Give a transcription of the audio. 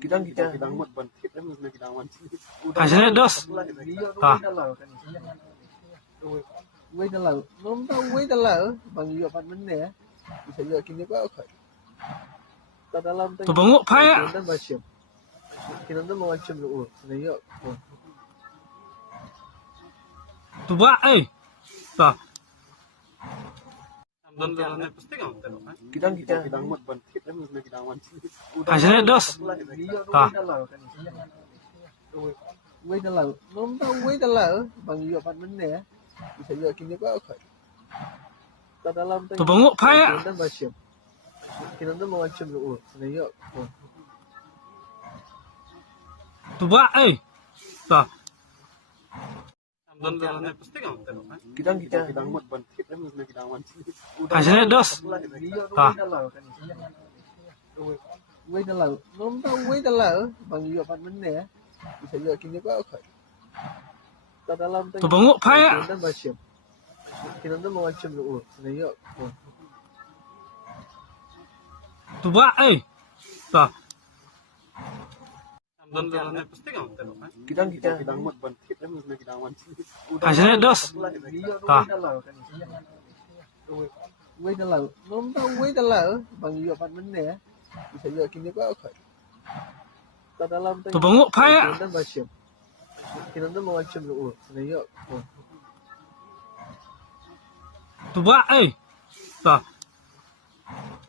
Kita Hasilnya dos. Ah. quay ta lỡ nó không tao quay ta lỡ bằng nhiều bạn vấn đề bisa juga kini kau okay ta dalam Tu bengok payah. kita macam kita tu macam lu sebenarnya Tu buat Tak. kita Hasilnya dos. Ah. quay ta lỡ nó không tao quay ta lỡ bằng nhiều bạn vấn đề bisa juga kini kau okay ta dalam Tu bengok payah. kita tu macam lu sebenarnya Tu buat Tak. kita Hasilnya dos. Ah. quay ta lỡ nó không tao quay ta lỡ bằng nhiều bạn vấn đề bisa juga kini kau okay ta dalam Tu bengok payah. kita tu macam lu sebenarnya Tu buat Tak. kita Hasilnya dos. Ah. quay ta lỡ nó không tao quay ta lỡ bằng nhiều bạn vấn đề bisa juga kini kau okay ta dalam Tu bengok payah. kita tu macam lu sebenarnya Tu buat Tak.